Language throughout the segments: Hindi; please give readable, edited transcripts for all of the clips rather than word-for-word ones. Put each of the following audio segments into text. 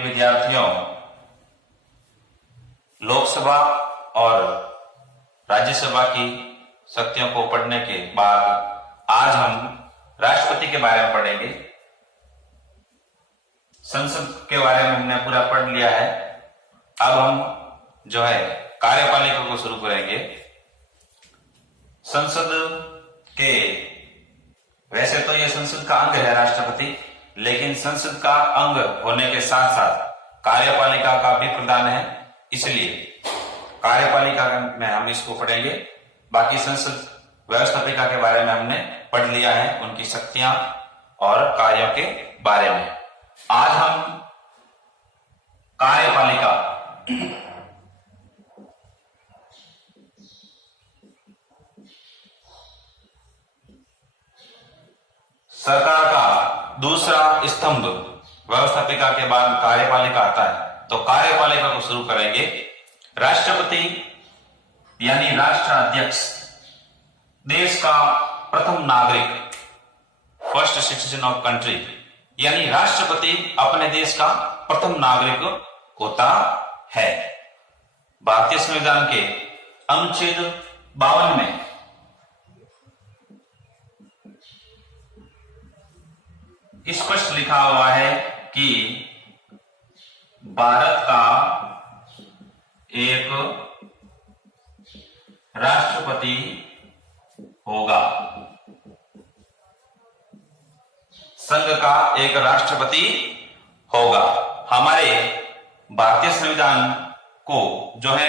विद्यार्थियों, लोकसभा और राज्यसभा की शक्तियों को पढ़ने के बाद आज हम राष्ट्रपति के बारे में पढ़ेंगे। संसद के बारे में हमने पूरा पढ़ लिया है। अब हम जो है कार्यपालिका को शुरू करेंगे। संसद के वैसे तो यह संसद का अंग है राष्ट्रपति, लेकिन संसद का अंग होने के साथ साथ कार्यपालिका का भी प्रदान है, इसलिए कार्यपालिका में हम इसको पढ़ेंगे। बाकी संसद व्यवस्थापिका के बारे में हमने पढ़ लिया है, उनकी शक्तियां और कार्यों के बारे में। आज हम कार्यपालिका सरकार का दूसरा स्तंभ व्यवस्थापिका के बाद कार्यपालिका आता है, तो कार्यपालिका को शुरू करेंगे। राष्ट्रपति यानी राष्ट्राध्यक्ष, देश का प्रथम नागरिक, फर्स्ट सिटीजन ऑफ कंट्री, यानी राष्ट्रपति अपने देश का प्रथम नागरिक होता है। भारतीय संविधान के अनुच्छेद 52 में स्पष्ट लिखा हुआ है कि भारत का एक राष्ट्रपति होगा, संघ का एक राष्ट्रपति होगा। हमारे भारतीय संविधान को जो है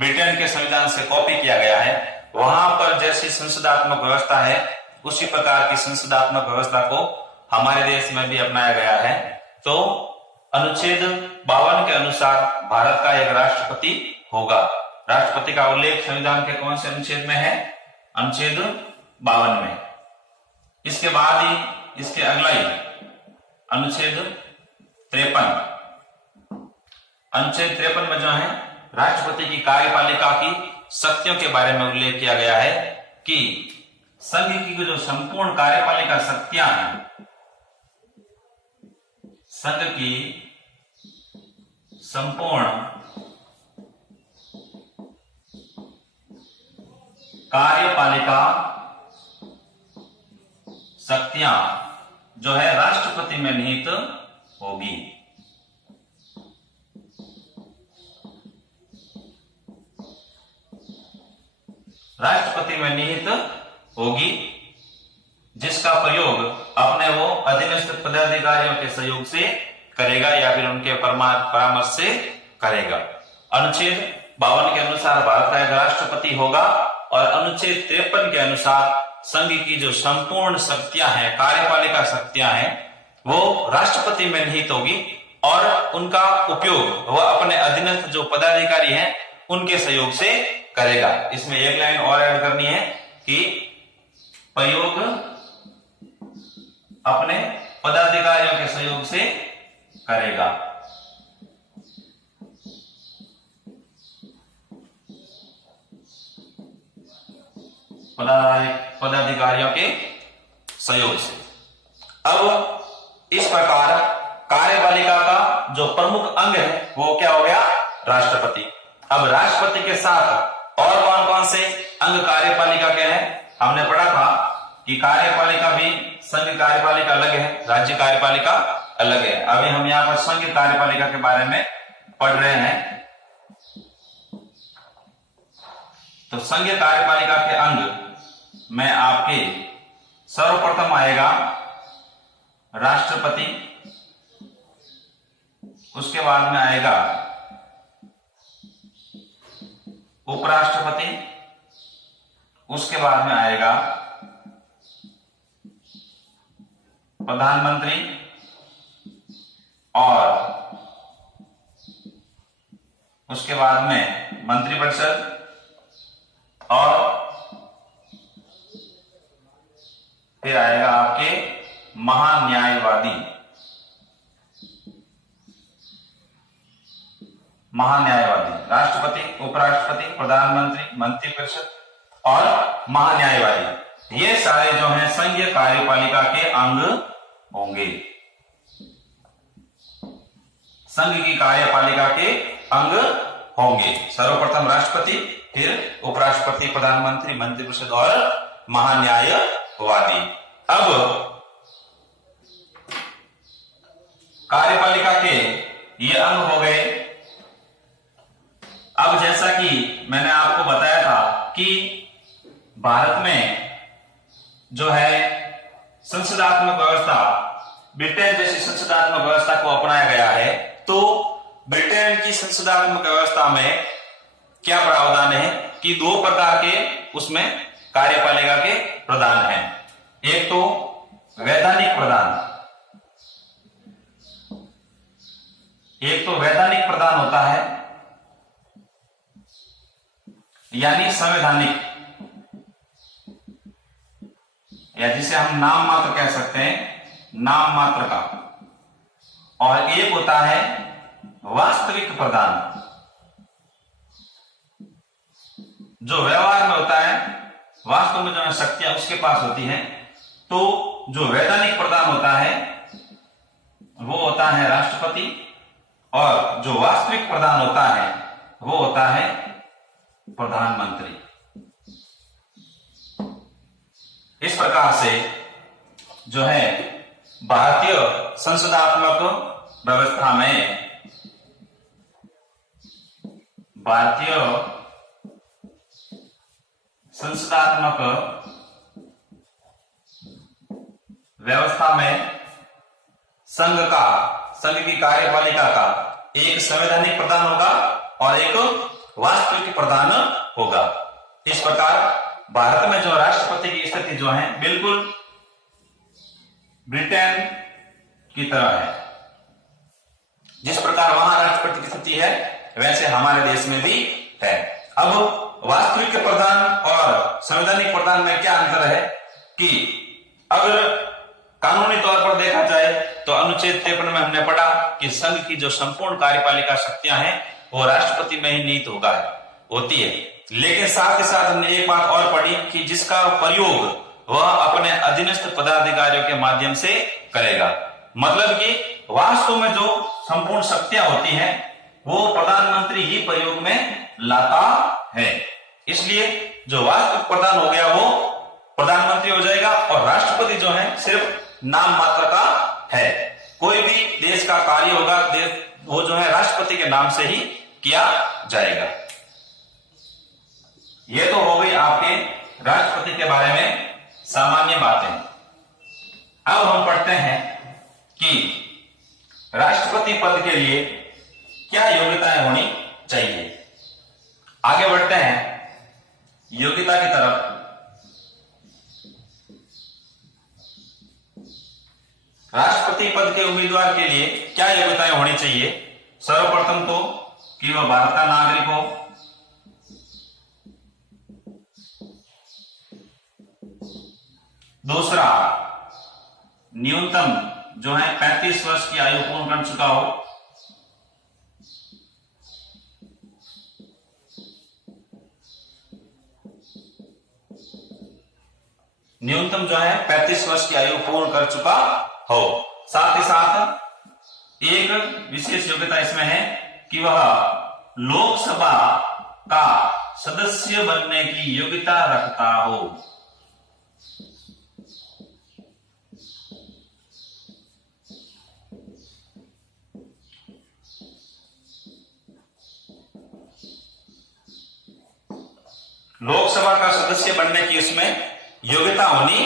ब्रिटेन के संविधान से कॉपी किया गया है। वहां पर जैसी संसदात्मक व्यवस्था है, उसी प्रकार की संसदात्मक व्यवस्था को हमारे देश में भी अपनाया गया है। तो अनुच्छेद 52 के अनुसार भारत का एक राष्ट्रपति होगा। राष्ट्रपति का उल्लेख संविधान के कौन से अनुच्छेद में है? अनुच्छेद 52 में। इसके बाद ही इसके अगला ही अनुच्छेद 53। अनुच्छेद 53 में जो है राष्ट्रपति की कार्यपालिका की शक्तियों के बारे में उल्लेख किया गया है कि संघ की जो संपूर्ण कार्यपालिका शक्तियां हैं, संघ की संपूर्ण कार्यपालिका शक्तियां जो है राष्ट्रपति में निहित होगी। राष्ट्रपति में निहित होगी, जिसका प्रयोग अपने वो अधीनस्थ पदाधिकारियों के सहयोग से करेगा या फिर उनके परामर्श से करेगा। अनुच्छेद 52 के अनुसार भारत का एक राष्ट्रपति होगा और अनुच्छेद 53 के अनुसार संघ की जो संपूर्ण शक्तियां हैं, कार्यपालिका शक्तियां हैं, वो राष्ट्रपति में निहित होगी और उनका उपयोग वह अपने अधीनस्थ जो पदाधिकारी हैं उनके सहयोग से करेगा। इसमें एक लाइन और ऐड करनी है कि प्रयोग अपने पदाधिकारियों के सहयोग से करेगा। पदाधिकारियों के सहयोग से। अब इस प्रकार कार्यपालिका का जो प्रमुख अंग है वो क्या हो गया? राष्ट्रपति। अब राष्ट्रपति के साथ और कौन कौन से अंग कार्यपालिका के हैं? हमने पढ़ा था कि कार्यपालिका भी संघ कार्यपालिका अलग है, राज्य कार्यपालिका अलग है। अभी हम यहाँ पर संघ कार्यपालिका के बारे में पढ़ रहे हैं। तो संघ कार्यपालिका के अंग में आपके सर्वप्रथम आएगा राष्ट्रपति, उसके बाद में आएगा उपराष्ट्रपति, उसके बाद में आएगा प्रधानमंत्री और उसके बाद में मंत्रिपरिषद और फिर आएगा आपके महान्यायवादी। राष्ट्रपति, उपराष्ट्रपति, प्रधानमंत्री, मंत्रिपरिषद और महान्यायवादी, ये सारे जो हैं संघीय कार्यपालिका के अंग होंगे। संघ की कार्यपालिका के अंग होंगे। सर्वप्रथम राष्ट्रपति, फिर उपराष्ट्रपति, प्रधानमंत्री, मंत्रिपरिषद और महान्यायवादी। अब कार्यपालिका के ये अंग हो गए। अब जैसा कि मैंने आपको बताया था कि भारत में जो है संसदात्मक व्यवस्था, ब्रिटेन जैसी संसदात्मक व्यवस्था को अपनाया गया है। तो ब्रिटेन की संसदात्मक व्यवस्था में क्या प्रावधान है कि दो प्रकार के उसमें कार्यपालिका के प्रधान हैं। एक तो वैधानिक प्रधान, एक तो वैधानिक प्रधान होता है यानी संवैधानिक, या जिसे हम नाम मात्र कह सकते हैं, नाम मात्र का। और एक होता है वास्तविक प्रधान, जो व्यवहार में होता है, वास्तव में जो शक्तियां उसके पास होती हैं। तो जो वैधानिक प्रधान होता है वो होता है राष्ट्रपति, और जो वास्तविक प्रधान होता है वो होता है प्रधानमंत्री। इस प्रकार से जो है भारतीय संसदात्मक व्यवस्था में, भारतीय संसदात्मक व्यवस्था में संघ की कार्यपालिका का एक संवैधानिक प्रधान होगा और एक वास्तविक प्रधान होगा। इस प्रकार भारत में जो राष्ट्रपति की स्थिति जो है बिल्कुल ब्रिटेन की तरह है। जिस प्रकार वहां राष्ट्रपति की स्थिति है वैसे हमारे देश में भी है। अब वास्तविक प्रधान और संवैधानिक प्रधान में क्या अंतर है कि अगर कानूनी तौर पर देखा जाए तो अनुच्छेद 53 में हमने पढ़ा कि संघ की जो संपूर्ण कार्यपालिका शक्तियां हैं वो राष्ट्रपति में ही निहित होती है। लेकिन साथ ही साथ हमने एक बात और पढ़ी कि जिसका प्रयोग वह अपने अधीनस्थ पदाधिकारियों के माध्यम से करेगा। मतलब कि वास्तव में जो संपूर्ण शक्तियां होती हैं वो प्रधानमंत्री ही प्रयोग में लाता है। इसलिए जो वास्तविक प्रधान हो गया वो प्रधानमंत्री हो जाएगा और राष्ट्रपति जो है सिर्फ नाम मात्र का है। कोई भी देश का कार्य होगा वो जो है राष्ट्रपति के नाम से ही किया जाएगा। ये तो हो गई आपके राष्ट्रपति के बारे में सामान्य बातें। अब हम पढ़ते हैं कि राष्ट्रपति पद के लिए क्या योग्यताएं होनी चाहिए। आगे बढ़ते हैं योग्यता की तरफ। राष्ट्रपति पद के उम्मीदवार के लिए क्या योग्यताएं होनी चाहिए। सर्वप्रथम तो कि वह भारत का नागरिक हो, दूसरा न्यूनतम जो है 35 वर्ष की आयु पूर्ण कर चुका हो, न्यूनतम जो है 35 वर्ष की आयु पूर्ण कर चुका हो। साथ ही साथ एक विशेष योग्यता इसमें है कि वह लोकसभा का सदस्य बनने की योग्यता रखता हो। लोकसभा का सदस्य बनने की उसमें योग्यता होनी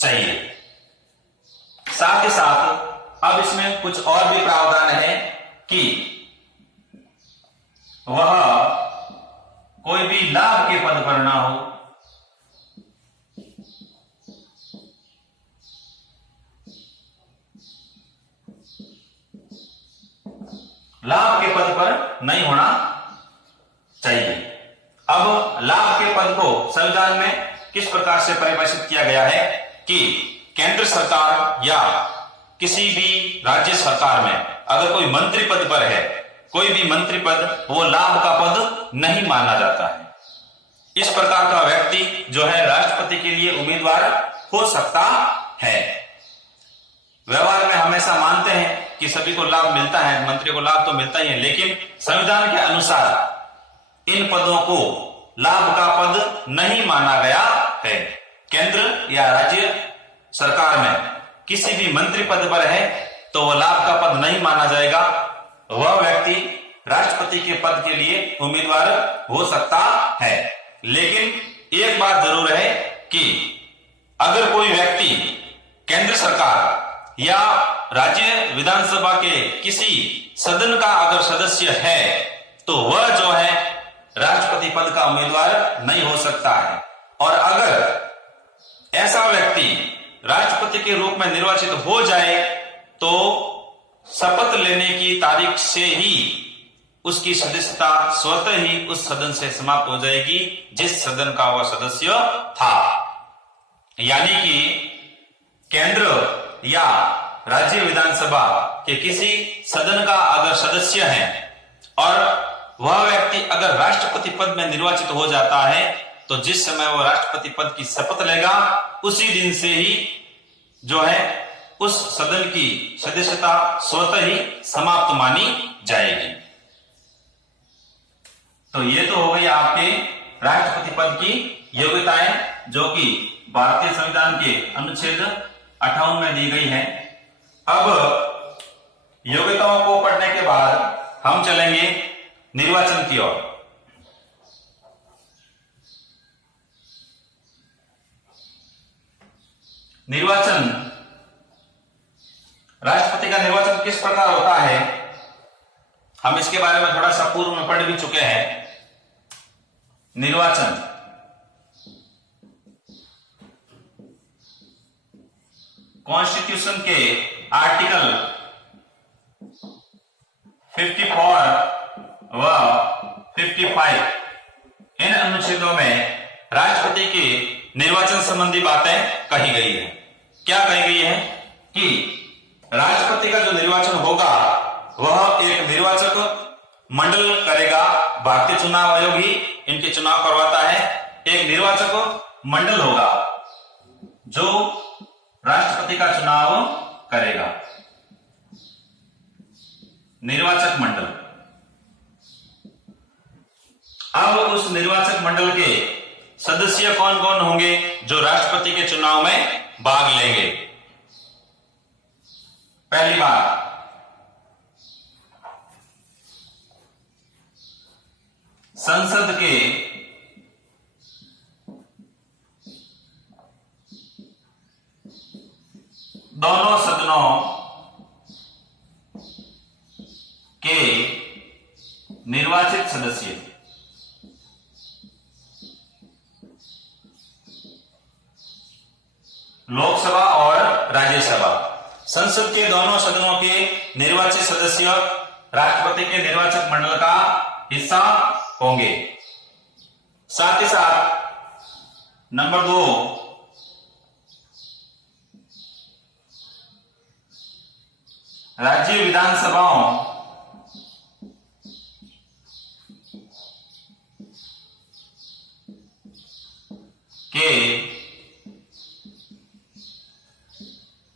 चाहिए। साथ ही साथ अब इसमें कुछ और भी प्रावधान है कि वह कोई भी लाभ के पद पर ना हो, लाभ के पद पर नहीं होना चाहिए। अब लाभ के पद को संविधान में किस प्रकार से परिभाषित किया गया है कि केंद्र सरकार या किसी भी राज्य सरकार में अगर कोई मंत्री पद पर है, कोई भी मंत्री पद वो लाभ का पद नहीं माना जाता है। इस प्रकार का व्यक्ति जो है राष्ट्रपति के लिए उम्मीदवार हो सकता है। व्यवहार में हमेशा मानते हैं कि सभी को लाभ मिलता है, मंत्री को लाभ तो मिलता ही है, लेकिन संविधान के अनुसार इन पदों को लाभ का पद नहीं माना गया है। केंद्र या राज्य सरकार में किसी भी मंत्री पद पर है तो वह लाभ का पद नहीं माना जाएगा। वह व्यक्ति राष्ट्रपति के पद के लिए उम्मीदवार हो सकता है, लेकिन एक बात जरूर है कि अगर कोई व्यक्ति केंद्र सरकार या राज्य विधानसभा के किसी सदन का अगर सदस्य है तो वह जो है राष्ट्रपति पद का उम्मीदवार नहीं हो सकता है। और अगर ऐसा व्यक्ति राष्ट्रपति के रूप में निर्वाचित हो जाए तो शपथ लेने की तारीख से ही उसकी सदस्यता स्वतः ही उस सदन से समाप्त हो जाएगी जिस सदन का वह सदस्य था। यानी कि केंद्र या राज्य विधानसभा के किसी सदन का अगर सदस्य है और वह व्यक्ति अगर राष्ट्रपति पद में निर्वाचित हो जाता है तो जिस समय वह राष्ट्रपति पद की शपथ लेगा उसी दिन से ही जो है उस सदन की सदस्यता स्वतः ही समाप्त मानी जाएगी। तो ये तो हो गई आपके राष्ट्रपति पद की योग्यताएं जो कि भारतीय संविधान के अनुच्छेद 58 में दी गई है। अब योग्यताओं को पढ़ने के बाद हम चलेंगे निर्वाचन की ओर। निर्वाचन, राष्ट्रपति का निर्वाचन किस प्रकार होता है हम इसके बारे में थोड़ा सा पूर्व में पढ़ भी चुके हैं। निर्वाचन कॉन्स्टिट्यूशन के आर्टिकल 54 व 55 इन अनुच्छेदों में राष्ट्रपति के निर्वाचन संबंधी बातें कही गई है। क्या कही गई है कि राष्ट्रपति का जो निर्वाचन होगा वह एक निर्वाचक मंडल करेगा। भारतीय चुनाव आयोग ही इनके चुनाव करवाता है। एक निर्वाचक मंडल होगा जो राष्ट्रपति का चुनाव करेगा, निर्वाचक मंडल। अब उस निर्वाचक मंडल के सदस्य कौन कौन होंगे जो राष्ट्रपति के चुनाव में भाग लेंगे। पहली बात, संसद के दोनों सदनों के निर्वाचित सदस्य, लोकसभा और राज्यसभा, संसद के दोनों सदनों के निर्वाचित सदस्य राष्ट्रपति के निर्वाचक मंडल का हिस्सा होंगे। साथ ही साथ नंबर 2, राज्य विधानसभाओं के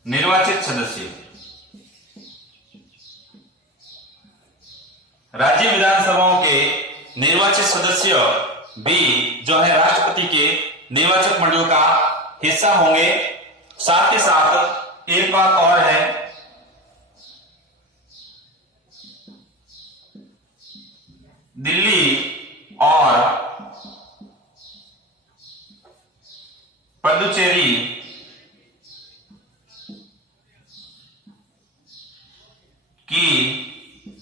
निर्वाचित सदस्य, राज्य विधानसभाओं के निर्वाचित सदस्य भी जो है राष्ट्रपति के निर्वाचक मंडल का हिस्सा होंगे। साथ ही साथ एक बात और है, दिल्ली और पुडुचेरी की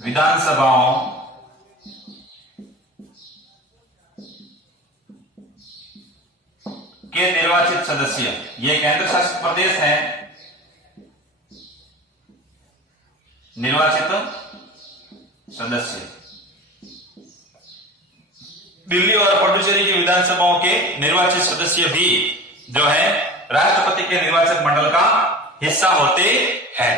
विधानसभाओं के निर्वाचित सदस्य, ये केंद्र शासित प्रदेश हैं, निर्वाचित सदस्य। दिल्ली और पुडुचेरी की विधानसभाओं के निर्वाचित सदस्य भी जो है राष्ट्रपति के निर्वाचक मंडल का हिस्सा होते हैं।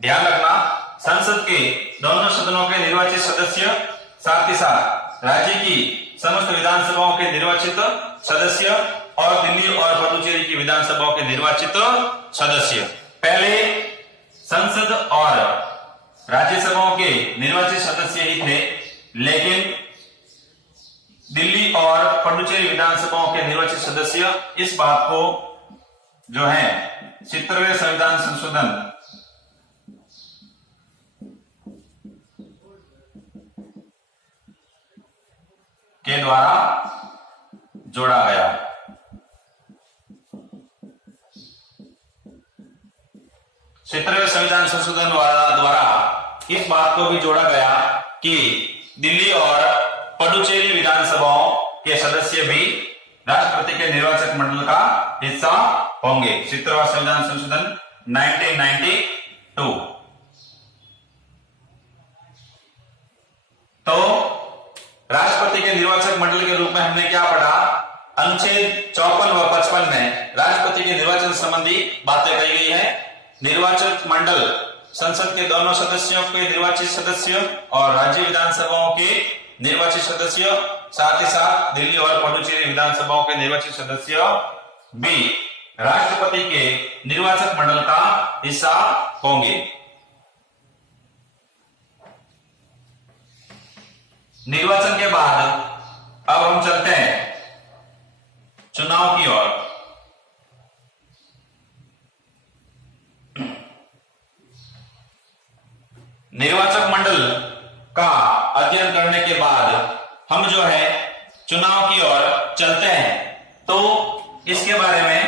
ध्यान रखना, संसद के दोनों सदनों के निर्वाचित सदस्य, साथ ही साथ राज्य की समस्त विधानसभाओं के निर्वाचित सदस्य और दिल्ली और पुडुचेरी की विधानसभाओं के निर्वाचित सदस्य। पहले संसद और राज्यसभाओं के निर्वाचित सदस्य ही थे, लेकिन दिल्ली और पुडुचेरी विधानसभाओं के निर्वाचित सदस्य इस बात को जो है 70वें संविधान संशोधन के द्वारा जोड़ा गया। क्षेत्रीय संविधान संशोधन द्वारा इस बात को भी जोड़ा गया कि दिल्ली और पुडुचेरी विधानसभाओं के सदस्य भी राष्ट्रपति के निर्वाचक मंडल का हिस्सा होंगे। 70वां संविधान संशोधन 1992। तो राष्ट्रपति के निर्वाचक मंडल के रूप में हमने क्या पढ़ा? अनुच्छेद 54 व 55 में राष्ट्रपति के निर्वाचन संबंधी बातें कही गई है। निर्वाचक मंडल संसद के दोनों सदस्यों के निर्वाचित सदस्य और राज्य विधानसभाओं के निर्वाचित सदस्य, साथ ही साथ दिल्ली और पुडुचेरी विधानसभाओं के निर्वाचित सदस्य भी राष्ट्रपति के निर्वाचक मंडल का हिस्सा होंगे। निर्वाचन के बाद अब हम चलते हैं चुनाव की ओर। निर्वाचक मंडल का अध्ययन करने के बाद हम जो है चुनाव की ओर चलते हैं। तो इसके बारे में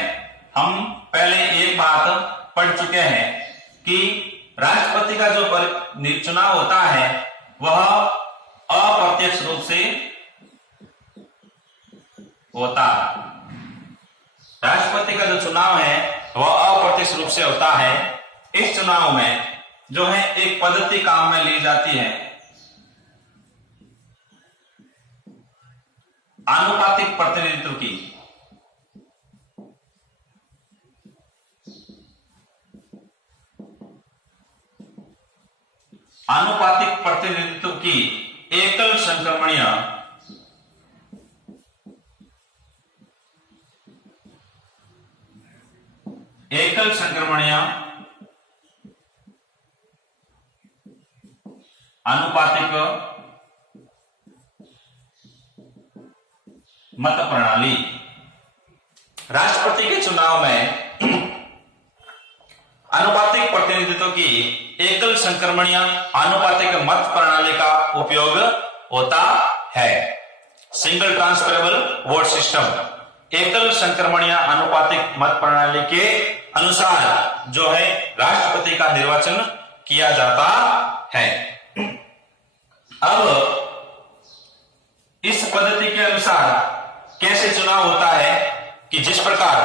हम पहले एक बात पढ़ चुके हैं कि राष्ट्रपति का जो चुनाव होता है वह अप्रत्यक्ष रूप से होता है। राष्ट्रपति का जो चुनाव है वह अप्रत्यक्ष रूप से होता है। इस चुनाव में जो है एक पद्धति काम में ली जाती है, आनुपातिक प्रतिनिधित्व की। आनुपातिक प्रतिनिधित्व की एकल संक्रमणीय आनुपातिक मत प्रणाली। राष्ट्रपति के चुनाव में आनुपातिक प्रतिनिधित्व की एकल संक्रमणीय आनुपातिक मत प्रणाली का उपयोग होता है। Single transferable vote system. एकल संक्रमणीय आनुपातिक मत प्रणाली के अनुसार जो है राष्ट्रपति का निर्वाचन किया जाता है। अब इस पद्धति के अनुसार कैसे चुनाव होता है कि जिस प्रकार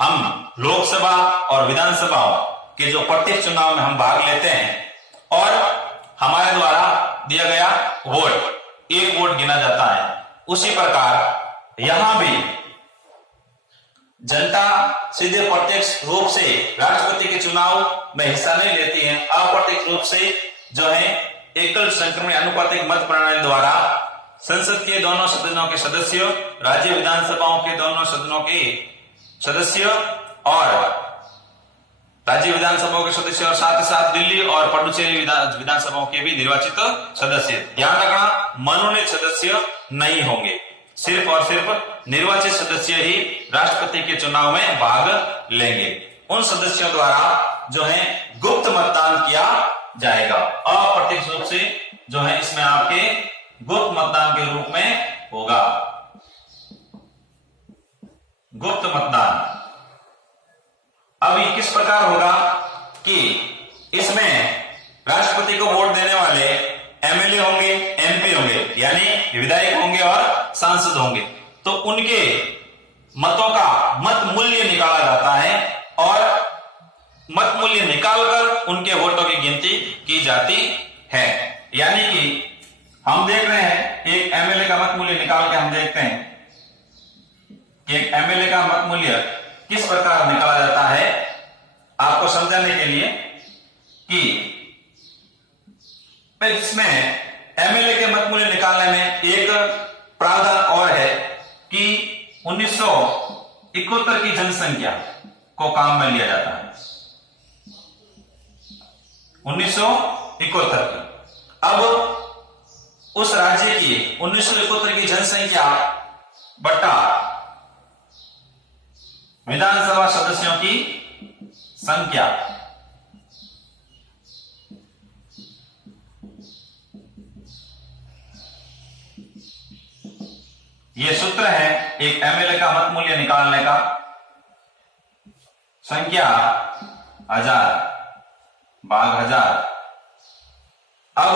हम लोकसभा और विधानसभाओं के जो प्रत्येक चुनाव में हम भाग लेते हैं और हमारे द्वारा दिया गया वोट, एक वोट गिना जाता है, उसी प्रकार यहां भी जनता सीधे प्रत्यक्ष रूप से राष्ट्रपति के चुनाव में हिस्सा नहीं लेती है। अप्रत्यक्ष रूप से जो है एकल संक्रमण आनुपातिक मत प्रणाली द्वारा संसद के दोनों सदनों के सदस्य, राज्य विधानसभाओं के दोनों सदनों के सदस्य और राज्य विधानसभाओं के सदस्य और साथ ही साथ दिल्ली और पुडुचेरी विधानसभाओं के भी निर्वाचित सदस्य। ध्यान रखना, मनोनीत सदस्य नहीं होंगे, सिर्फ और सिर्फ निर्वाचित सदस्य ही राष्ट्रपति के चुनाव में भाग लेंगे। उन सदस्यों द्वारा जो है गुप्त मतदान किया जाएगा। अप्रत्यक्ष रूप से जो है इसमें आपके गुप्त मतदान के रूप में होगा। गुप्त मतदान अब ये किस प्रकार होगा कि इसमें राष्ट्रपति को वोट देने वाले एमएलए होंगे, एमपी होंगे, यानी विधायक होंगे और सांसद होंगे। तो उनके मतों का मत मूल्य निकाला जाता है और मत मूल्य निकालकर उनके वोटों की गिनती की जाती है। यानी कि हम देख रहे हैं एक एमएलए का मत मूल्य निकाल के हम देखते हैं कि एक एमएलए का मत मूल्य किस प्रकार निकाला जाता है। आपको समझाने के लिए कि इसमें एमएलए के मत मूल्य निकालने में एक प्रावधान और है कि 1971 की जनसंख्या को काम में लिया जाता है। 1971 की। अब उस राज्य की 1971 की जनसंख्या बटा विधानसभा सदस्यों की संख्या, यह सूत्र है एक एमएलए का मत मूल्य निकालने का। संख्या 1000 भाग 1000। अब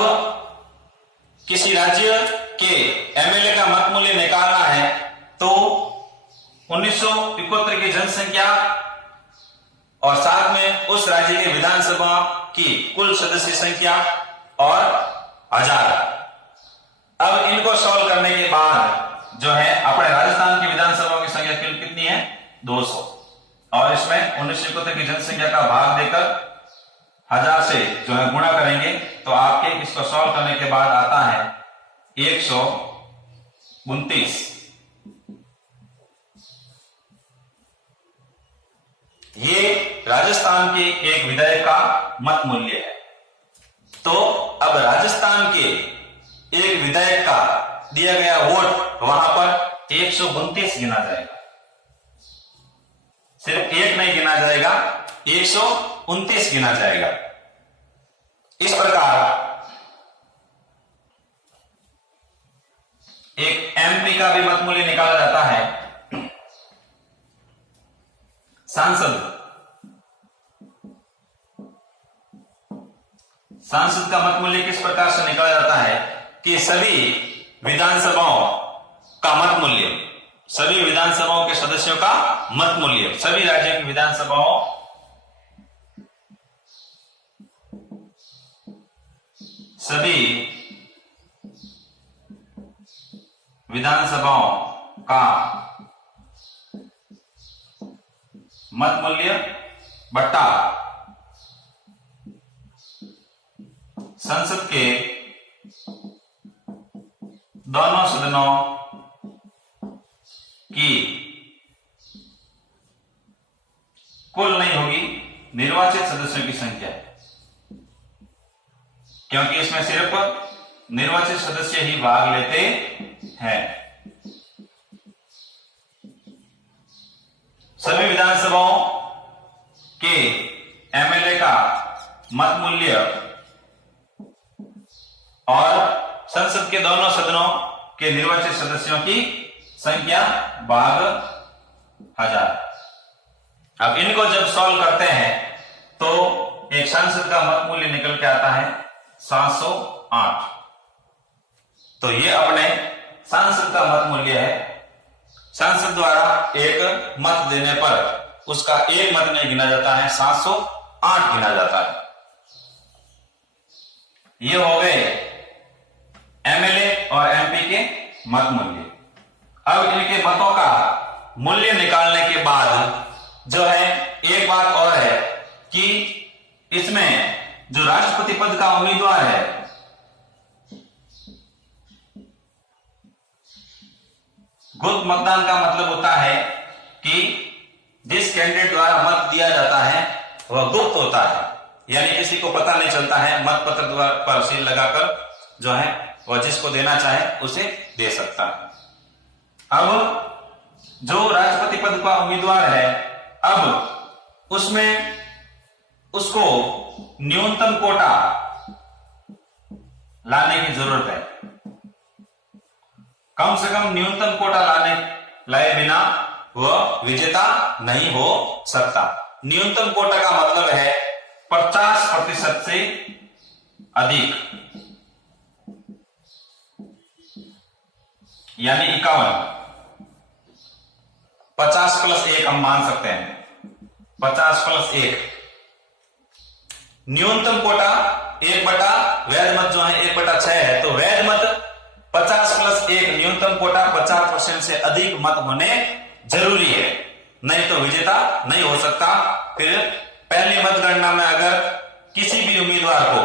किसी राज्य के एमएलए का मत मूल्य निकालना है तो 1971 की जनसंख्या और साथ में उस राज्य के विधानसभा की कुल सदस्य संख्या और 1000। अब इनको सॉल्व करने के बाद जो है अपने राजस्थान की विधानसभा की संख्या कितनी है, 200, और इसमें 1971 की जनसंख्या का भाग देकर 1000 से जो है गुणा करेंगे तो आपके इसको सॉल्व करने के बाद आता है 129। ये राजस्थान के एक विधायक का मत मूल्य है। तो अब राजस्थान के एक विधायक का दिया गया वोट वहां पर 129 गिना जाएगा, सिर्फ एक नहीं गिना जाएगा, 129 गिना जाएगा। इस प्रकार एक एमपी का भी मत मूल्य निकाला जाता है। सांसद का मत मूल्य किस प्रकार से निकाला जाता है कि सभी विधानसभाओं का मत मूल्य, सभी विधानसभाओं के सदस्यों का मत मूल्य, सभी राज्यों की विधानसभाओं का मत मूल्य बट्टा संसद के दोनों सदनों की कुल नहीं होगी निर्वाचित सदस्यों की संख्या, क्योंकि इसमें सिर्फ निर्वाचित सदस्य ही भाग लेते हैं। सभी विधानसभाओं के एमएलए का मत मूल्य और संसद के दोनों सदनों के निर्वाचित सदस्यों की संख्या भाग 1000। अब इनको जब सॉल्व करते हैं तो एक सांसद का मत मूल्य निकल के आता है 708। तो ये अपने सांसद का मत मूल्य है। सांसद द्वारा एक मत देने पर उसका एक मत नहीं गिना जाता है, 708 गिना जाता है। ये हो गए एमएलए और एमपी के मत मूल्य। अब इनके मतों का मूल्य निकालने के बाद जो है एक बात और है कि इसमें जो राष्ट्रपति पद का उम्मीदवार है गुप्त मतदान का मतलब होता है कि जिस कैंडिडेट द्वारा मत दिया जाता है वह गुप्त होता है, यानी किसी को पता नहीं चलता है। मत पत्र द्वारा पर सील लगाकर जो है वह जिसको देना चाहे उसे दे सकता है। अब जो राष्ट्रपति पद का उम्मीदवार है, अब उसमें उसको न्यूनतम कोटा लाने की जरूरत है। कम से कम न्यूनतम कोटा लाए बिना वह विजेता नहीं हो सकता। न्यूनतम कोटा का मतलब है 50% से अधिक, यानी 51। 50 + 1 हम मान सकते हैं, 50 + 1। न्यूनतम कोटा 1/, वैध मत जो है 1/6 है, तो वैध मत 50 + 1 न्यूनतम कोटा 50% से अधिक मत होने जरूरी है, नहीं तो विजेता नहीं हो सकता। फिर पहली मतगणना में अगर किसी भी उम्मीदवार को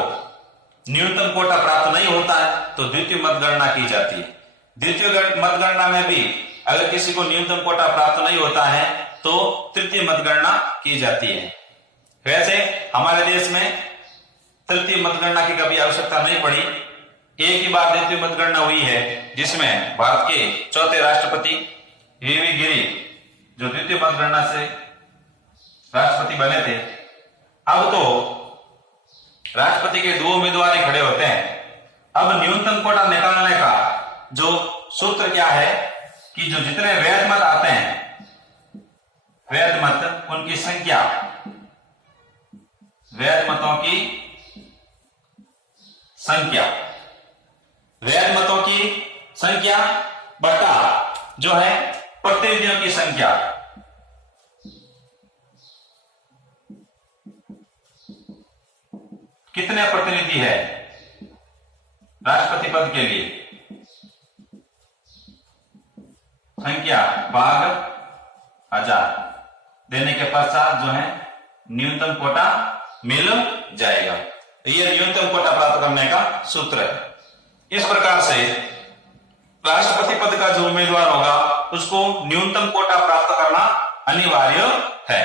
न्यूनतम कोटा प्राप्त नहीं होता है तो द्वितीय मतगणना की जाती है। द्वितीय मतगणना में भी अगर किसी को न्यूनतम कोटा प्राप्त नहीं होता है तो तृतीय मतगणना की जाती है। वैसे हमारे देश में तृतीय मतगणना की कभी आवश्यकता नहीं पड़ी। एक ही बार द्वितीय मतगणना हुई है जिसमें भारत के चौथे राष्ट्रपति वीवी गिरी जो द्वितीय मतगणना से राष्ट्रपति बने थे। अब तो राष्ट्रपति के 2 उम्मीदवार ही खड़े होते हैं। अब न्यूनतम कोटा निकालने का जो सूत्र क्या है कि जो जितने वैध मत आते हैं, वैध मत उनकी संख्या, वैध मतों की संख्या, वैध मतों की संख्या बटा जो है प्रतिनिधियों की संख्या। कितने प्रतिनिधि है राष्ट्रपति पद के लिए? संख्या भाग 1000 देने के पश्चात जो है न्यूनतम कोटा मिल जाएगा। यह न्यूनतम कोटा प्राप्त करने का सूत्र है। इस प्रकार से राष्ट्रपति पद का जो उम्मीदवार होगा उसको न्यूनतम कोटा प्राप्त करना अनिवार्य है।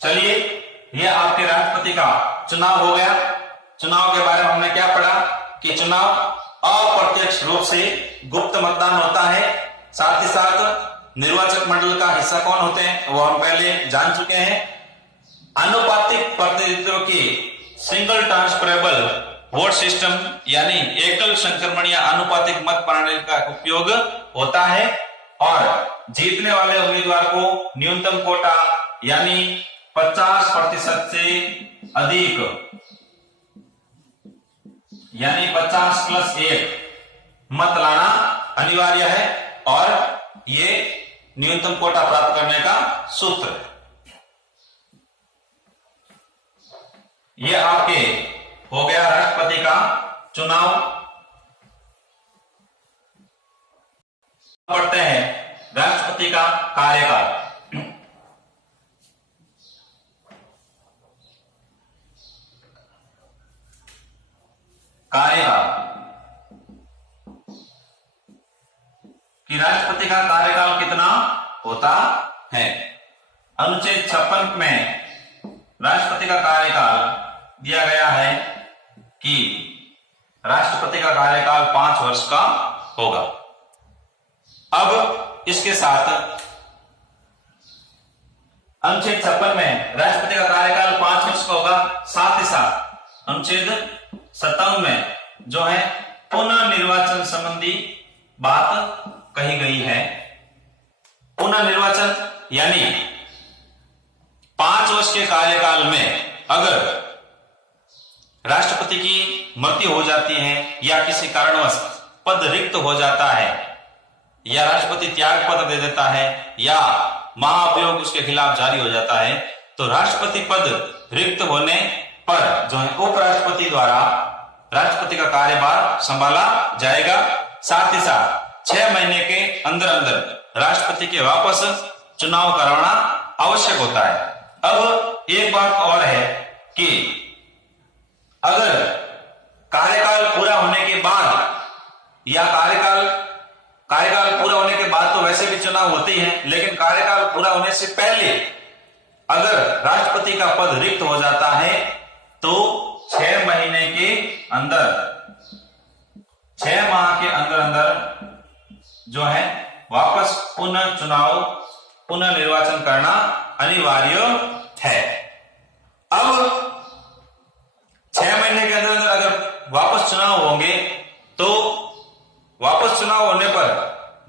चलिए, यह आपके राष्ट्रपति का चुनाव हो गया। चुनाव के बारे में हमने क्या पढ़ा कि चुनाव अप्रत्यक्ष रूप से गुप्त मतदान होता है। साथ ही साथ निर्वाचक मंडल का हिस्सा कौन होते हैं वो हम पहले जान चुके हैं। आनुपातिक प्रतिनिधित्व की सिंगल ट्रांसफरेबल वोट सिस्टम यानी एकल संक्रमणीय आनुपातिक मत प्रणाली का उपयोग होता है और जीतने वाले उम्मीदवार को न्यूनतम कोटा यानी 50% से अधिक यानी 50+1 मत लाना अनिवार्य है और ये न्यूनतम कोटा प्राप्त करने का सूत्र है। ये आपके हो गया राष्ट्रपति का चुनाव। पढ़ते हैं राष्ट्रपति का कार्यकाल। कार्यकाल कि राष्ट्रपति का कार्यकाल कितना होता है। अनुच्छेद 56 में राष्ट्रपति का कार्यकाल दिया गया है कि राष्ट्रपति का कार्यकाल 5 वर्ष का होगा। अब इसके साथ अनुच्छेद 56 में राष्ट्रपति का कार्यकाल 5 वर्ष का होगा। साथ ही साथ अनुच्छेद 57 में जो है पुनः निर्वाचन संबंधी बात कही गई है। पुनः निर्वाचन यानी 5 वर्ष के कार्यकाल में अगर राष्ट्रपति की मृत्यु हो जाती है या किसी कारणवश पद रिक्त हो जाता है या राष्ट्रपति त्याग पत्र दे देता है या महाभियोग उसके खिलाफ जारी हो जाता है तो राष्ट्रपति पद रिक्त होने पर जो है उपराष्ट्रपति द्वारा राष्ट्रपति का कार्यभार संभाला जाएगा। साथ ही साथ 6 महीने के अंदर अंदर राष्ट्रपति के वापस चुनाव करवाना आवश्यक होता है। अब एक बात और है कि अगर कार्यकाल पूरा होने के बाद या कार्यकाल पूरा होने के बाद तो वैसे भी चुनाव होते ही हैं, लेकिन कार्यकाल पूरा होने से पहले अगर राष्ट्रपति का पद रिक्त हो जाता है तो 6 महीने के अंदर 6 माह के अंदर अंदर जो है वापस पुनः चुनाव पुनः निर्वाचन करना अनिवार्य है। अब 6 महीने के अंदर अंदर अगर वापस चुनाव होंगे तो वापस चुनाव होने पर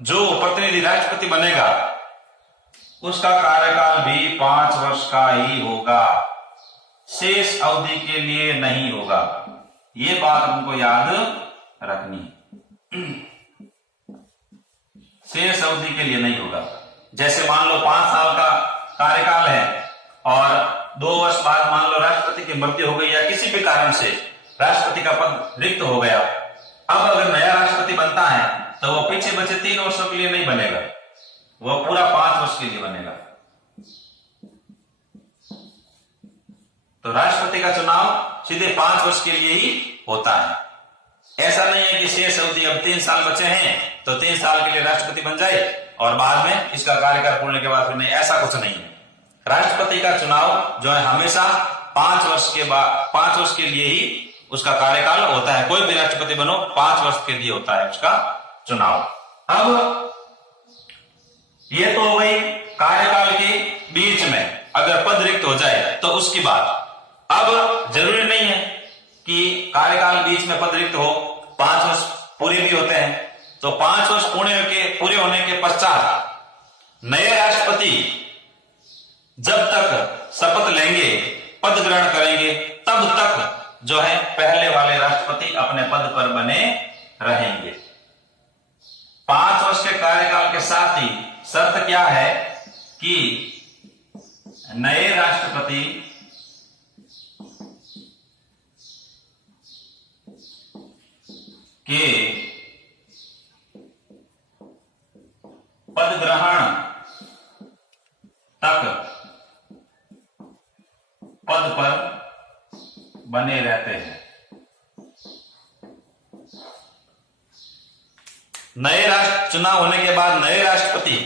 जो प्रतिनिधि राष्ट्रपति बनेगा उसका कार्यकाल भी 5 वर्ष का ही होगा, शेष अवधि के लिए नहीं होगा। ये बात हमको याद रखनी है। शेष अवधि के लिए नहीं होगा। जैसे मान लो 5 साल का कार्यकाल है और 2 वर्ष बाद मान लो राष्ट्रपति की मृत्यु हो गई या किसी भी कारण से राष्ट्रपति का पद रिक्त हो गया। अब अगर नया राष्ट्रपति बनता है तो वो पीछे बचे 3 वर्षों के लिए नहीं बनेगा, वो पूरा 5 वर्ष के लिए बनेगा। तो राष्ट्रपति का चुनाव सीधे 5 वर्ष के लिए ही होता है। ऐसा नहीं है कि शेष अवधि अब 3 साल बचे हैं तो 3 साल के लिए राष्ट्रपति बन जाए और बाद में इसका कार्यकाल पूर्ण के बाद फिर नहीं, ऐसा कुछ नहीं है। राष्ट्रपति का चुनाव जो है हमेशा 5 वर्ष के लिए ही उसका कार्यकाल होता है। कोई भी राष्ट्रपति बनो 5 वर्ष के लिए होता है उसका चुनाव। अब ये तो हो गई कार्यकाल के बीच में अगर पद रिक्त हो जाए तो उसकी बात। अब जरूरी नहीं है कि कार्यकाल बीच में पद रिक्त हो, 5 वर्ष पूरे भी होते हैं, तो 5 वर्ष पूरे होने के पश्चात नए राष्ट्रपति जब तक शपथ लेंगे, पद ग्रहण करेंगे, तब तक जो है पहले वाले राष्ट्रपति अपने पद पर बने रहेंगे। 5 वर्ष के कार्यकाल के साथ ही शर्त क्या है कि नए राष्ट्रपति के पद ग्रहण तक पद पर बने रहते हैं। चुनाव होने के बाद नए राष्ट्रपति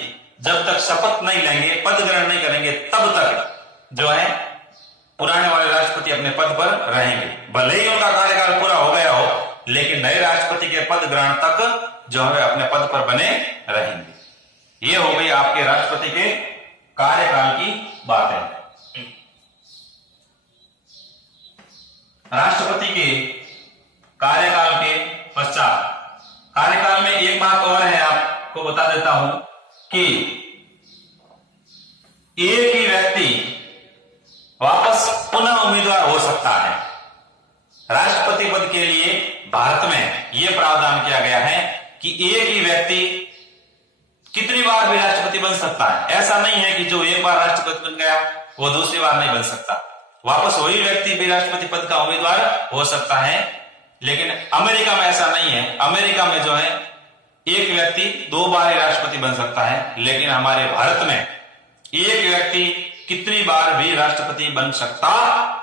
जब तक शपथ नहीं लेंगे, पद ग्रहण नहीं करेंगे, तब तक जो है पुराने वाले राष्ट्रपति अपने पद पर रहेंगे। भले ही उनका कार्यकाल पूरा हो गया हो, लेकिन नए राष्ट्रपति के पद ग्रहण तक जो है अपने पद पर बने रहेंगे। ये हो गई आपके राष्ट्रपति के कार्यकाल की बातें। राष्ट्रपति के कार्यकाल के पश्चात कार्यकाल में एक बात और है, आपको बता देता हूं कि एक ही व्यक्ति वापस पुनः उम्मीदवार हो सकता है। राष्ट्रपति पद के लिए भारत में यह प्रावधान किया गया है कि एक ही व्यक्ति कितनी बार भी राष्ट्रपति बन सकता है। ऐसा नहीं है कि जो एक बार राष्ट्रपति बन गया वो दूसरी बार नहीं बन सकता। वापस वही व्यक्ति भी राष्ट्रपति पद का उम्मीदवार हो सकता है। लेकिन अमेरिका में ऐसा नहीं है। अमेरिका में जो है एक व्यक्ति 2 बार ही राष्ट्रपति बन सकता है, लेकिन हमारे भारत में एक व्यक्ति कितनी बार भी राष्ट्रपति बन सकता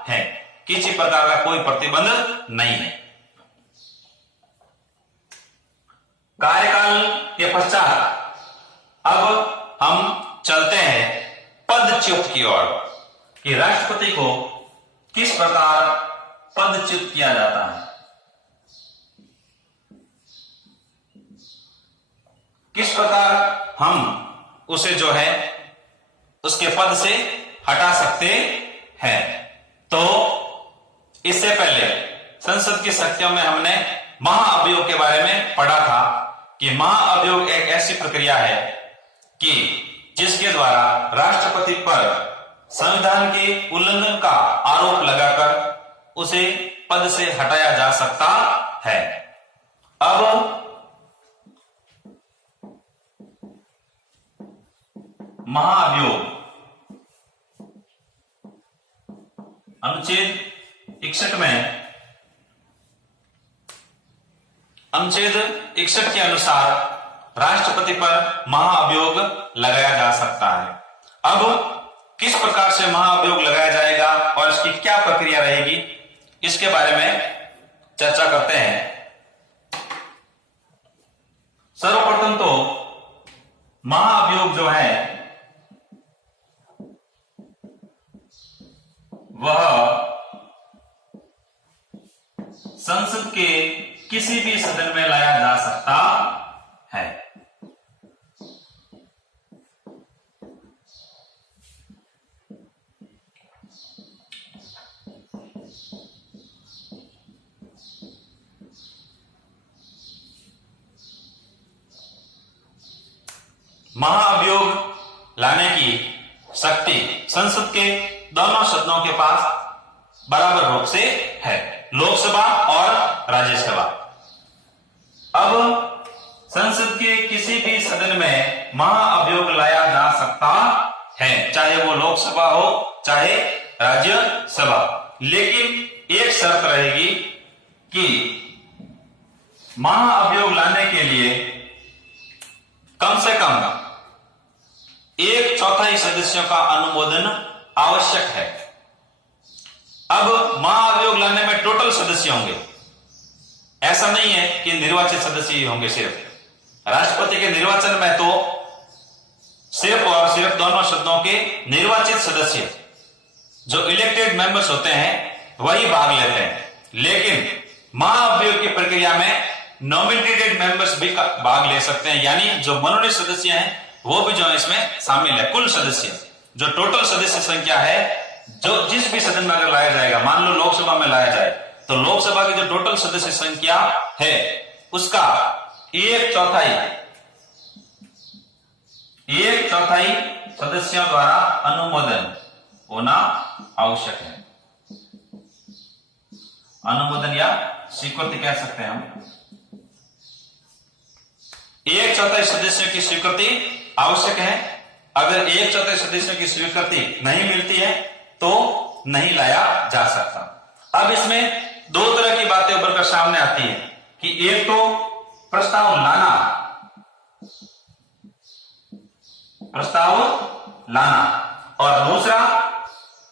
है। किसी प्रकार का कोई प्रतिबंध नहीं है। कार्यकाल के पश्चात अब हम चलते हैं पदच्युत की ओर कि राष्ट्रपति को किस प्रकार पदच्युत किया जाता है, किस प्रकार हम उसे जो है उसके पद से हटा सकते हैं। तो इससे पहले संसद की शक्तियों में हमने महाअभियोग के बारे में पढ़ा था कि महाअभियोग एक ऐसी प्रक्रिया है कि जिसके द्वारा राष्ट्रपति पर संविधान के उल्लंघन का आरोप लगाकर उसे पद से हटाया जा सकता है। अब महाअभियोग अनुच्छेद 61 में अनुच्छेद 61 के अनुसार राष्ट्रपति पर महाअभियोग लगाया जा सकता है। अब किस प्रकार से महाअभियोग लगाया जाएगा और इसकी क्या प्रक्रिया रहेगी, इसके बारे में चर्चा करते हैं। सर्वप्रथम तो महाअभियोग जो है वह संसद के किसी भी सदन में लाया जा सकता है। महाअभियोग लाने की शक्ति संसद के दोनों सदनों के पास बराबर रूप से है, लोकसभा और राज्यसभा। अब संसद के किसी भी सदन में महाअभियोग लाया जा सकता है, चाहे वो लोकसभा हो चाहे राज्यसभा। लेकिन एक शर्त रहेगी कि महाअभियोग लाने के लिए कम से कम 1/4 सदस्यों का अनुमोदन आवश्यक है। अब महाअभियोग लाने में टोटल सदस्य होंगे, ऐसा नहीं है कि निर्वाचित सदस्य ही होंगे। सिर्फ राष्ट्रपति के निर्वाचन में तो सिर्फ और सिर्फ दोनों सदनों के निर्वाचित सदस्य जो इलेक्टेड मेंबर्स होते हैं वही भाग लेते हैं, लेकिन महाअभियोग की प्रक्रिया में नॉमिनेटेड मेंबर्स भी भाग ले सकते हैं, यानी जो मनोनीत सदस्य हैं वो भी जो है इसमें शामिल है। कुल सदस्य, जो टोटल सदस्य संख्या है, जो जिस भी सदन में अगर लाया जाएगा, मान लो लोकसभा में लाया जाए, तो लोकसभा की जो टोटल सदस्य संख्या है उसका एक चौथाई सदस्यों द्वारा अनुमोदन होना आवश्यक है। अनुमोदन या स्वीकृति कह सकते हैं हम। एक चौथाई सदस्यों की स्वीकृति आवश्यक है। अगर एक चौथाई सदस्यों की स्वीकृति नहीं मिलती है तो नहीं लाया जा सकता। अब इसमें दो तरह की बातें उभर कर सामने आती है कि एक तो प्रस्ताव लाना और दूसरा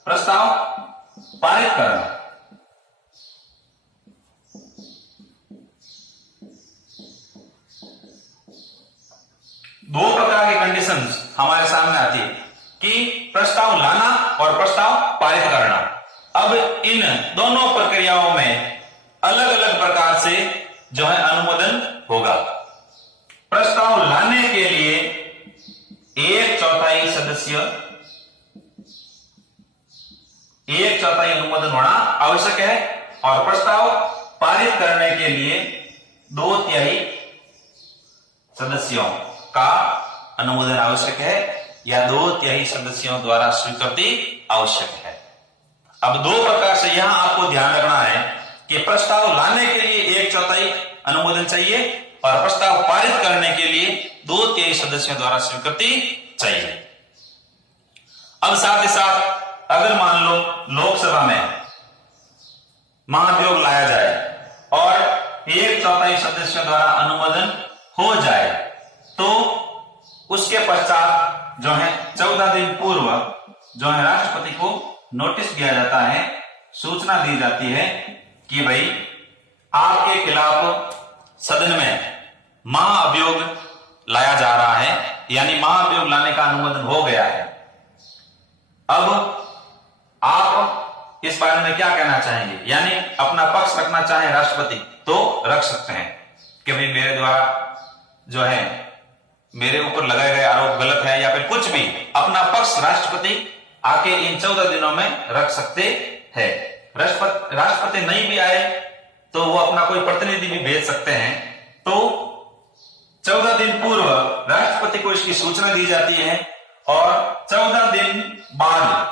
प्रस्ताव पारित करना। दो प्रकार की कंडीशंस हमारे सामने आती है कि प्रस्ताव लाना और प्रस्ताव पारित करना। अब इन दोनों प्रक्रियाओं में अलग अलग प्रकार से जो है अनुमोदन होगा। प्रस्ताव लाने के लिए एक चौथाई अनुमोदन होना आवश्यक है और प्रस्ताव पारित करने के लिए 2/3 सदस्यों का अनुमोदन आवश्यक है या 2/3 सदस्यों द्वारा स्वीकृति आवश्यक है। अब दो प्रकार से यहां आपको ध्यान रखना है कि प्रस्ताव लाने के लिए 1/4 अनुमोदन चाहिए और प्रस्ताव पारित करने के लिए 2/3 सदस्यों द्वारा स्वीकृति चाहिए। अब साथ ही साथ अगर मान लो लोकसभा में महाभियोग लाया जाए और 1/4 सदस्यों द्वारा अनुमोदन हो जाए तो उसके पश्चात जो है 14 दिन पूर्व जो है राष्ट्रपति को नोटिस दिया जाता है, सूचना दी जाती है कि भाई आपके खिलाफ सदन में महाअभियोग लाया जा रहा है, यानी महाअभियोग लाने का अनुमोदन हो गया है। अब आप इस बारे में क्या कहना चाहेंगे, यानी अपना पक्ष रखना चाहें राष्ट्रपति तो रख सकते हैं कि भाई मेरे द्वारा जो है मेरे ऊपर लगाए गए आरोप गलत है, या फिर कुछ भी अपना पक्ष राष्ट्रपति आके इन 14 दिनों में रख सकते हैं। राष्ट्रपति नहीं भी आए तो वो अपना कोई प्रतिनिधि भी भेज सकते हैं। तो 14 दिन पूर्व राष्ट्रपति को इसकी सूचना दी जाती है और 14 दिन बाद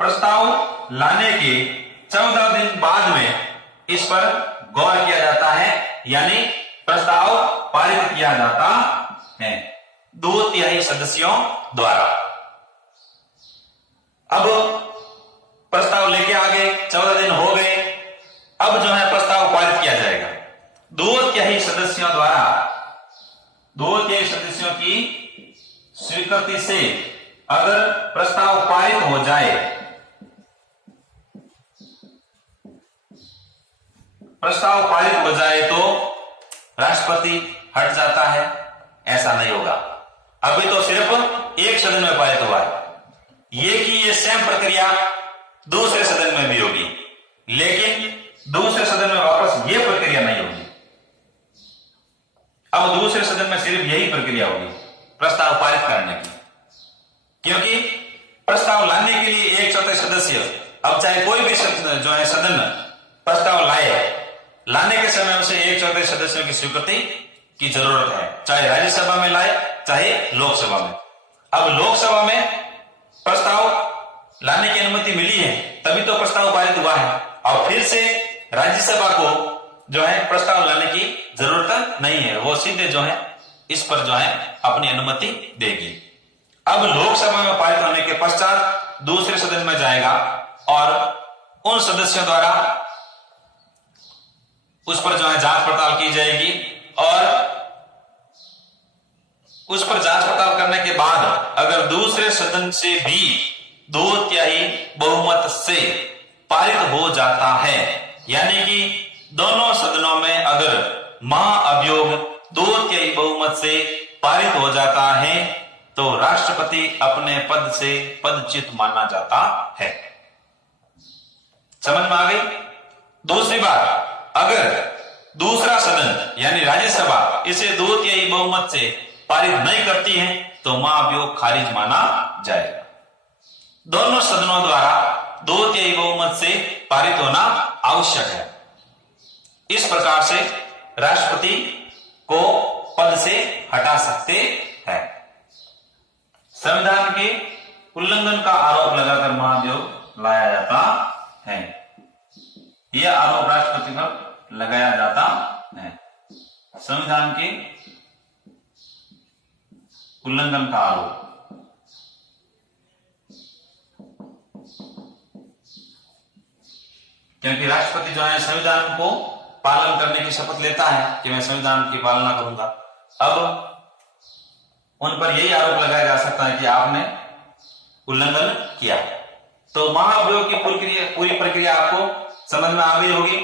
प्रस्ताव लाने के 14 दिन बाद में इस पर गौर किया जाता है, यानी प्रस्ताव पारित किया जाता है 2/3 सदस्यों द्वारा। अब प्रस्ताव लेके आ गए, 14 दिन हो गए, अब जो है प्रस्ताव पारित किया जाएगा 2/3 सदस्यों द्वारा। 2/3 सदस्यों की स्वीकृति से अगर प्रस्ताव पारित हो जाए, तो राष्ट्रपति हट जाता है, ऐसा नहीं होगा। अभी तो सिर्फ एक सदन में पारित हुआ है, ये सेम प्रक्रिया दूसरे सदन में भी होगी, लेकिन दूसरे सदन में वापस ये प्रक्रिया नहीं होगी। अब दूसरे सदन में सिर्फ यही प्रक्रिया होगी प्रस्ताव पारित करने की, क्योंकि प्रस्ताव लाने के लिए 1/4 सदस्य, अब चाहे कोई भी जो है सदन प्रस्ताव लाने के समय उसे 1/4 सदस्यों की स्वीकृति की जरूरत है, चाहे राज्यसभा में लाए चाहे लोकसभा में। अब लोकसभा में प्रस्ताव लाने की अनुमति मिली है तभी तो प्रस्ताव पारित हुआ है, और फिर से राज्यसभा को जो है प्रस्ताव लाने की जरूरत नहीं है, वो सीधे जो है इस पर जो है अपनी अनुमति देगी। अब लोकसभा में पारित होने के पश्चात दूसरे सदन में जाएगा और उन सदस्यों द्वारा उस पर जो है जांच पड़ताल की जाएगी, और उस पर जांच पड़ताल करने के बाद अगर दूसरे सदन से भी 2/3 बहुमत से पारित हो जाता है, यानी कि दोनों सदनों में अगर महाअभियोग 2/3 बहुमत से पारित हो जाता है, तो राष्ट्रपति अपने पद से पदच्युत माना जाता है। समझ में आ गई? दूसरी बात, अगर दूसरा सदन यानी राज्यसभा इसे 2/3 बहुमत से पारित नहीं करती है तो महाभियोग खारिज माना जाएगा। दोनों सदनों द्वारा 2/3 बहुमत से पारित होना आवश्यक है। इस प्रकार से राष्ट्रपति को पद से हटा सकते हैं। संविधान के उल्लंघन का आरोप लगाकर महाभियोग लाया जाता है। यह आरोप राष्ट्रपति पर लगाया जाता है। संविधान के उल्लंघन का आरोप। क्योंकि राष्ट्रपति जो है संविधान को पालन करने की शपथ लेता है कि मैं संविधान की पालना करूंगा। अब उन पर यही आरोप लगाया जा सकता है कि आपने उल्लंघन किया। तो महाभियोग की पूरी प्रक्रिया आपको समझ में आ गई होगी।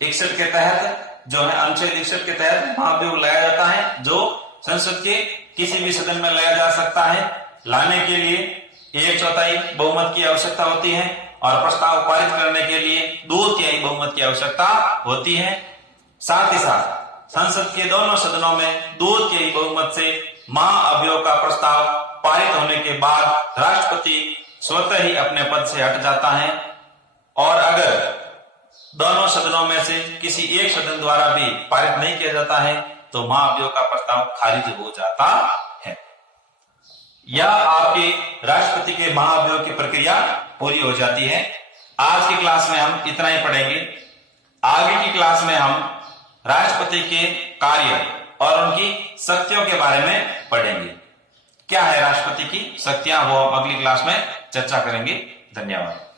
61 के तहत जो है अनुच्छेद 61 के तहत महाभियोग लाया जाता है, जो संसद के किसी भी सदन में लाया जा सकता है। लाने के लिए 1/4 बहुमत की आवश्यकता होती है और प्रस्ताव पारित करने के लिए 2/3 बहुमत की आवश्यकता होती है। साथ ही साथ संसद के दोनों सदनों में 2/3 बहुमत से महाअभियोग का प्रस्ताव पारित होने के बाद राष्ट्रपति स्वतः ही अपने पद से हट जाता है। और अगर दोनों सदनों में से किसी एक सदन द्वारा भी पारित नहीं किया जाता है तो महाअभियोग का प्रस्ताव खारिज हो जाता है। यह आपके राष्ट्रपति के महाअभियोग की प्रक्रिया पूरी हो जाती है। आज की क्लास में हम इतना ही पढ़ेंगे। आगे की क्लास में हम राष्ट्रपति के कार्य और उनकी शक्तियों के बारे में पढ़ेंगे। क्या है राष्ट्रपति की शक्तियां, वो हम अगली क्लास में चर्चा करेंगे। धन्यवाद।